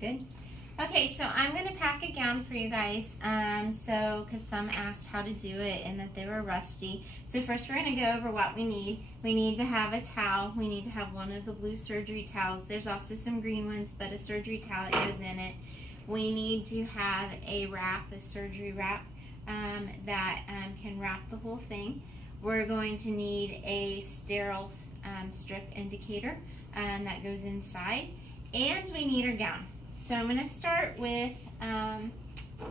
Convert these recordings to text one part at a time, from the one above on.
Good. Okay, so I'm going to pack a gown for you guys, because some asked how to do it and that they were rusty. So first we're going to go over what we need. We need to have a towel. We need to have one of the blue surgery towels. There's also some green ones, but a surgery towel that goes in it. We need to have a wrap, a surgery wrap, that can wrap the whole thing. We're going to need a sterile strip indicator that goes inside, and we need our gown. So I'm going to start with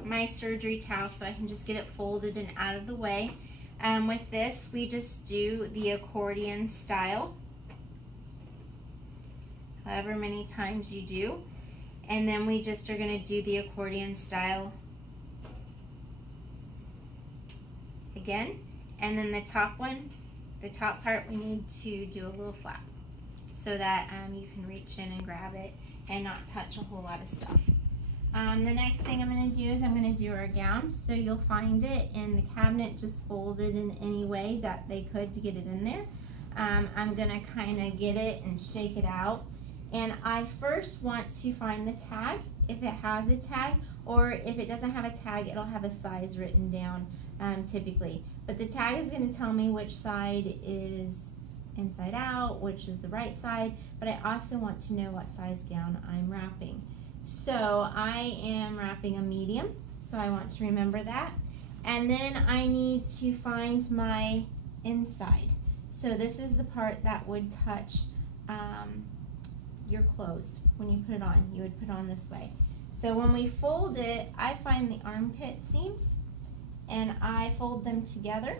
my surgery towel so I can just get it folded and out of the way. With this, we just do the accordion style, however many times you do. And then we just are going to do the accordion style again. And then the top one, the top part, we need to do a little flap so that you can reach in and grab it and not touch a whole lot of stuff. The next thing I'm going to do is I'm going to do our gown. So you'll find it in the cabinet, just folded in any way that they could to get it in there. I'm going to kind of get it and shake it out. And I first want to find the tag, if it has a tag, or if it doesn't have a tag, it'll have a size written down typically. But the tag is going to tell me which side is inside out, which is the right side, but I also want to know what size gown I'm wrapping. So I am wrapping a medium, so I want to remember that. And then I need to find my inside. So this is the part that would touch your clothes when you put it on. You would put it on this way. So when we fold it, I find the armpit seams and I fold them together.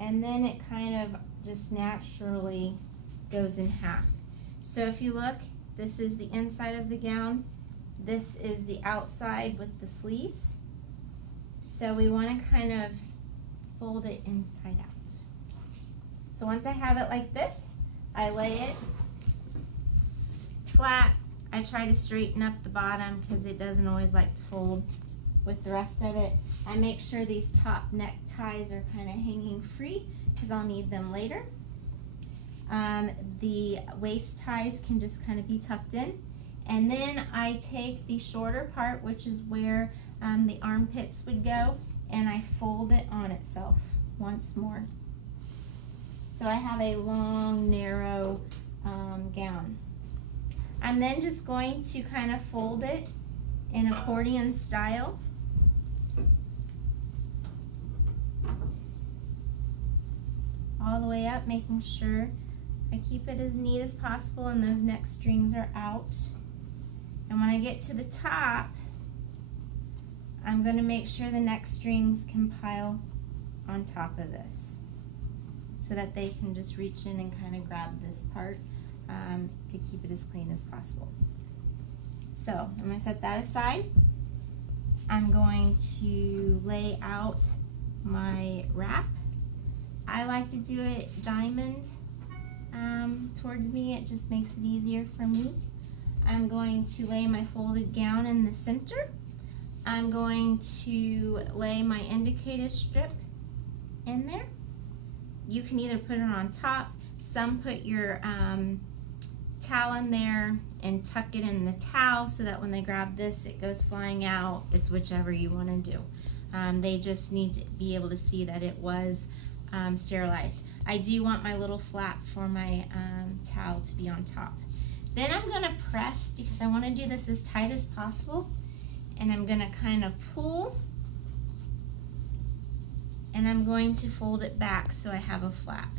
And then it kind of just naturally goes in half. So if you look, this is the inside of the gown. This is the outside with the sleeves. So we want to kind of fold it inside out. So once I have it like this, I lay it flat. I try to straighten up the bottom because it doesn't always like to fold with the rest of it. I make sure these top neck ties are kind of hanging free because I'll need them later. The waist ties can just kind of be tucked in. And then I take the shorter part, which is where the armpits would go, and I fold it on itself once more. So I have a long, narrow gown. I'm then just going to kind of fold it in accordion style. All the way up, making sure I keep it as neat as possible and those neck strings are out. And when I get to the top, I'm going to make sure the neck strings can pile on top of this so that they can just reach in and kind of grab this part to keep it as clean as possible. So I'm going to set that aside. I'm going to lay out my wrap. I like to do it diamond towards me. It just makes it easier for me. I'm going to lay my folded gown in the center. I'm going to lay my indicator strip in there. You can either put it on top. Some put your towel in there and tuck it in the towel so that when they grab this, it goes flying out. It's whichever you want to do. They just need to be able to see that it was sterilized. I do want my little flap for my towel to be on top. Then I'm going to press because I want to do this as tight as possible, and I'm going to kind of pull, and I'm going to fold it back so I have a flap.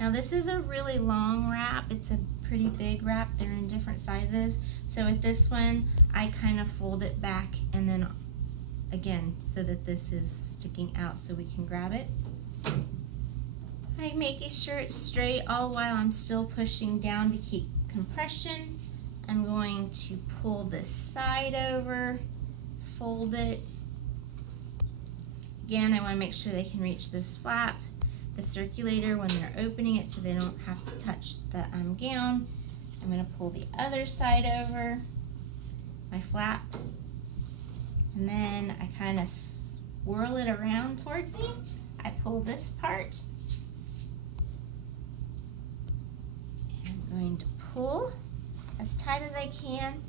Now this is a really long wrap. It's a pretty big wrap. They're in different sizes. So with this one, I kind of fold it back and then again so that this is sticking out so we can grab it. I'm making sure it's straight all while I'm still pushing down to keep compression. I'm going to pull this side over, fold it. Again, I want to make sure they can reach this flap, the circulator when they're opening it so they don't have to touch the gown. I'm going to pull the other side over, my flap, and then I kind of swirl it around towards me. I pull this part. I'm going to pull as tight as I can,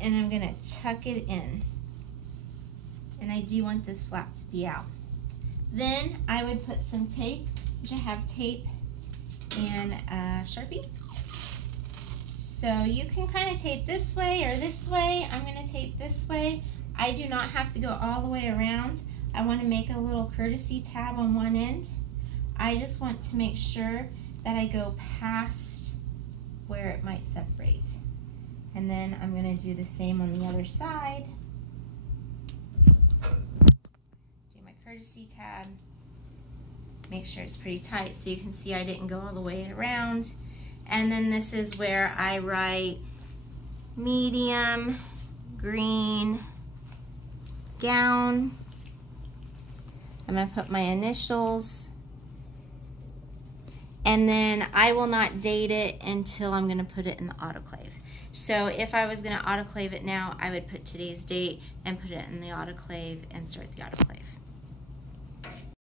and I'm gonna tuck it in. And I do want this flap to be out. Then I would put some tape, which I have tape and Sharpie. So you can kind of tape this way or this way. I'm gonna tape this way. I do not have to go all the way around. I want to make a little courtesy tab on one end. I just want to make sure that I go past where it might separate. And then I'm gonna do the same on the other side. Do my courtesy tab. Make sure it's pretty tight so you can see I didn't go all the way around. And then this is where I write medium green gown. I'm gonna put my initials. And then I will not date it until I'm gonna put it in the autoclave. So if I was gonna autoclave it now, I would put today's date and put it in the autoclave and start the autoclave.